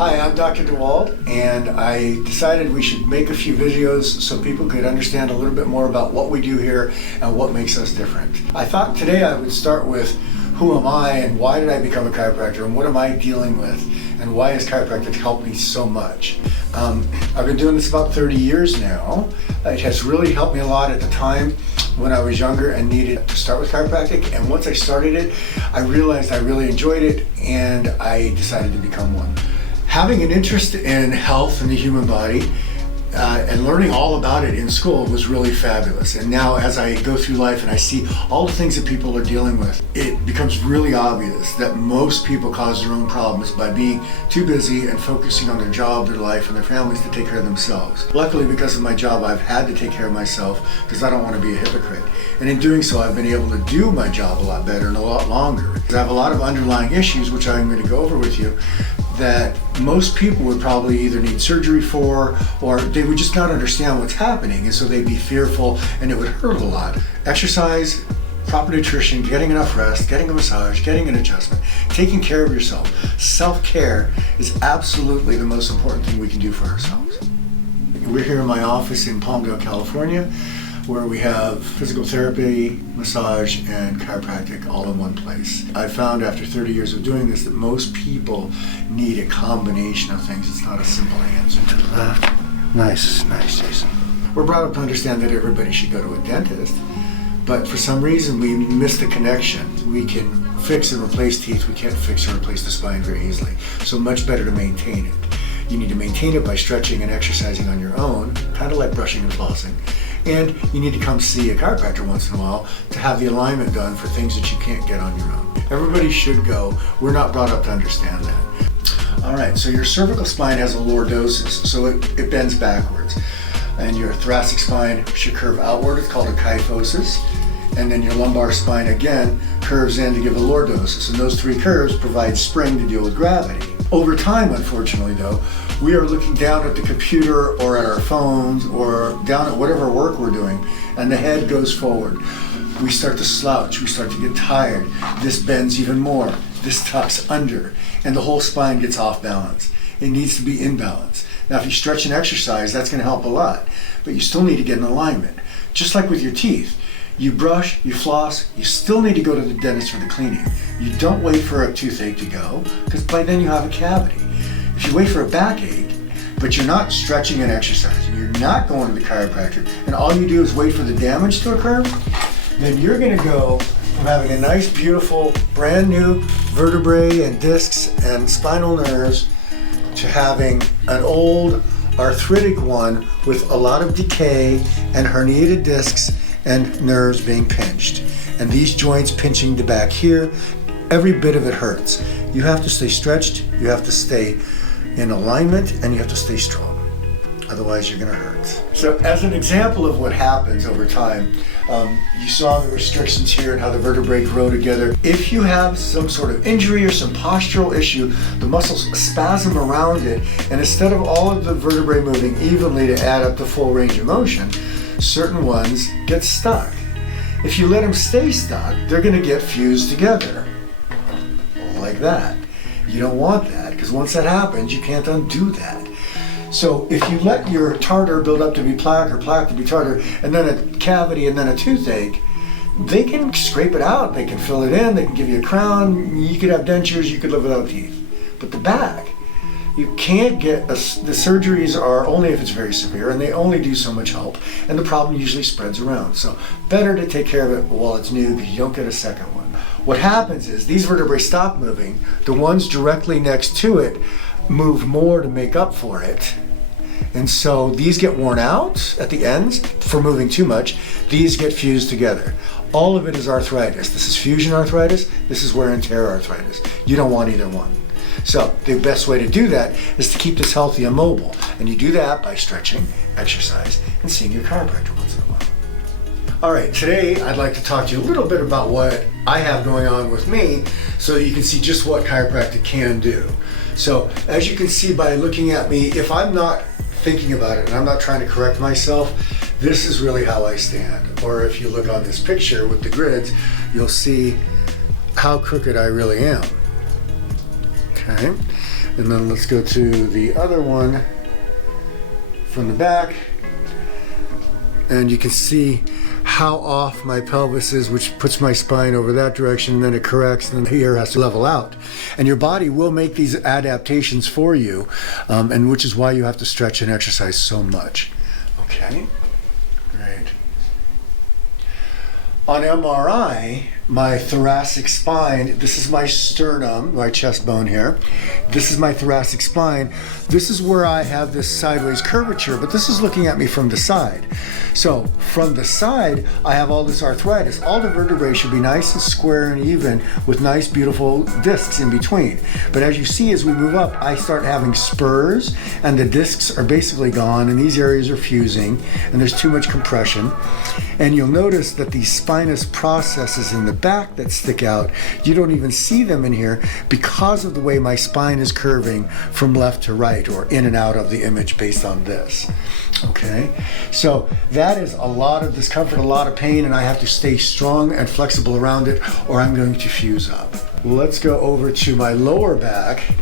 Hi, I'm Dr. Dewald, and I decided we should make a few videos so people could understand a little bit more about what we do here and what makes us different. I thought today I would start with who am I and why did I become a chiropractor and what am I dealing with and why has chiropractic helped me so much. I've been doing this about 30 years now. It has really helped me a lot at the time when I was younger and needed to start with chiropractic, and once I started it, I realized I really enjoyed it and I decided to become one. Having an interest in health and the human body and learning all about it in school was really fabulous. And now as I go through life and I see all the things that people are dealing with, it becomes really obvious that most people cause their own problems by being too busy and focusing on their job, their life, and their families to take care of themselves. Luckily, because of my job, I've had to take care of myself because I don't want to be a hypocrite. And in doing so, I've been able to do my job a lot better and a lot longer. I have a lot of underlying issues, which I'm going to go over with you, that most people would probably either need surgery for, or they would just not understand what's happening, and so they'd be fearful and it would hurt a lot. Exercise, proper nutrition, getting enough rest, getting a massage, getting an adjustment, taking care of yourself. Self-care is absolutely the most important thing we can do for ourselves. We're here in my office in Palmdale, California, where we have physical therapy, massage, and chiropractic all in one place. I found after 30 years of doing this that most people need a combination of things. It's not a simple answer to that. Nice, Jason. We're brought up to understand that everybody should go to a dentist, but for some reason we miss the connection. We can fix and replace teeth, we can't fix or replace the spine very easily. So much better to maintain it. You need to maintain it by stretching and exercising on your own, kind of like brushing and flossing. And you need to come see a chiropractor once in a while to have the alignment done for things that you can't get on your own. Everybody should go. We're not brought up to understand that. All right, so your cervical spine has a lordosis, so it bends backwards. And your thoracic spine should curve outward. It's called a kyphosis. And then your lumbar spine, again, curves in to give a lordosis. And those three curves provide spring to deal with gravity. Over time, unfortunately, though, we are looking down at the computer or at our phones or down at whatever work we're doing, and the head goes forward. We start to slouch, we start to get tired. This bends even more, this tucks under, and the whole spine gets off balance. It needs to be in balance. Now, if you stretch and exercise, that's going to help a lot, but you still need to get in alignment. Just like with your teeth. You brush, you floss, you still need to go to the dentist for the cleaning. You don't wait for a toothache to go, because by then you have a cavity. If you wait for a backache, but you're not stretching and exercising, you're not going to the chiropractor, and all you do is wait for the damage to occur, then you're going to go from having a nice, beautiful, brand new vertebrae and discs and spinal nerves to having an old, arthritic one with a lot of decay and herniated discs and nerves being pinched. And these joints pinching to back here, every bit of it hurts. You have to stay stretched, you have to stay in alignment, and you have to stay strong. Otherwise, you're gonna hurt. So as an example of what happens over time, you saw the restrictions here and how the vertebrae grow together. If you have some sort of injury or some postural issue, the muscles spasm around it, and instead of all of the vertebrae moving evenly to add up the full range of motion, certain ones get stuck. If you let them stay stuck, they're gonna get fused together, like that. You don't want that, because once that happens, you can't undo that. So if you let your tartar build up to be plaque or plaque to be tartar, and then a cavity and then a toothache, they can scrape it out, they can fill it in, they can give you a crown, you could have dentures, you could live without teeth. But the back, you can't get, the surgeries are only if it's very severe, and they only do so much help, and the problem usually spreads around. So better to take care of it while it's new, because you don't get a second one. What happens is these vertebrae stop moving, the ones directly next to it move more to make up for it. And so these get worn out at the ends for moving too much. These get fused together. All of it is arthritis. This is fusion arthritis. This is wear and tear arthritis. You don't want either one. So the best way to do that is to keep this healthy and mobile. And you do that by stretching, exercise, and seeing your chiropractor once in a while. All right, today I'd like to talk to you a little bit about what I have going on with me so that you can see just what chiropractic can do. So as you can see by looking at me, if I'm not thinking about it and I'm not trying to correct myself, this is really how I stand. Or if you look on this picture with the grids, you'll see how crooked I really am. Okay. And then let's go to the other one from the back. And you can see how off my pelvis is, which puts my spine over that direction, and then it corrects, and then here has to level out. And your body will make these adaptations for you, and which is why you have to stretch and exercise so much. Okay, great. On MRI, my thoracic spine, this is my sternum, my chest bone here. This is my thoracic spine. This is where I have this sideways curvature, but this is looking at me from the side. So from the side, I have all this arthritis. All the vertebrae should be nice and square and even with nice, beautiful discs in between. But as you see, as we move up, I start having spurs, and the discs are basically gone, and these areas are fusing, and there's too much compression. And you'll notice that these spinous processes in the back that stick out, you don't even see them in here because of the way my spine is curving from left to right, or in and out of the image based on this. Okay, so that is a lot of discomfort, a lot of pain, and I have to stay strong and flexible around it, or I'm going to fuse up. Let's go over to my lower back,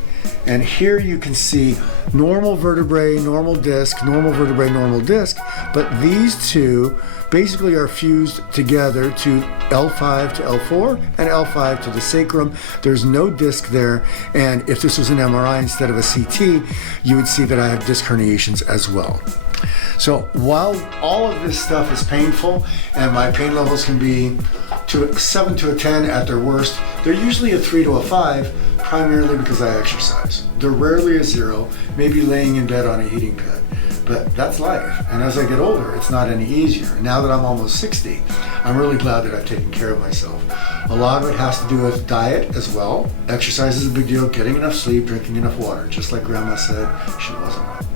and here you can see normal vertebrae, normal disc, normal vertebrae, normal disc, but these two basically are fused together to L5 to L4 and L5 to the sacrum. There's no disc there, and if this was an MRI instead of a CT, you would see that I have disc herniations as well. So while all of this stuff is painful, and my pain levels can be to a 7 to a 10 at their worst, they're usually a 3 to a 5, primarily because I exercise. They're rarely a 0, maybe laying in bed on a heating pad. But that's life, and as I get older, it's not any easier. Now that I'm almost 60, I'm really glad that I've taken care of myself. A lot of it has to do with diet as well. Exercise is a big deal, getting enough sleep, drinking enough water. Just like Grandma said, she wasn't wrong.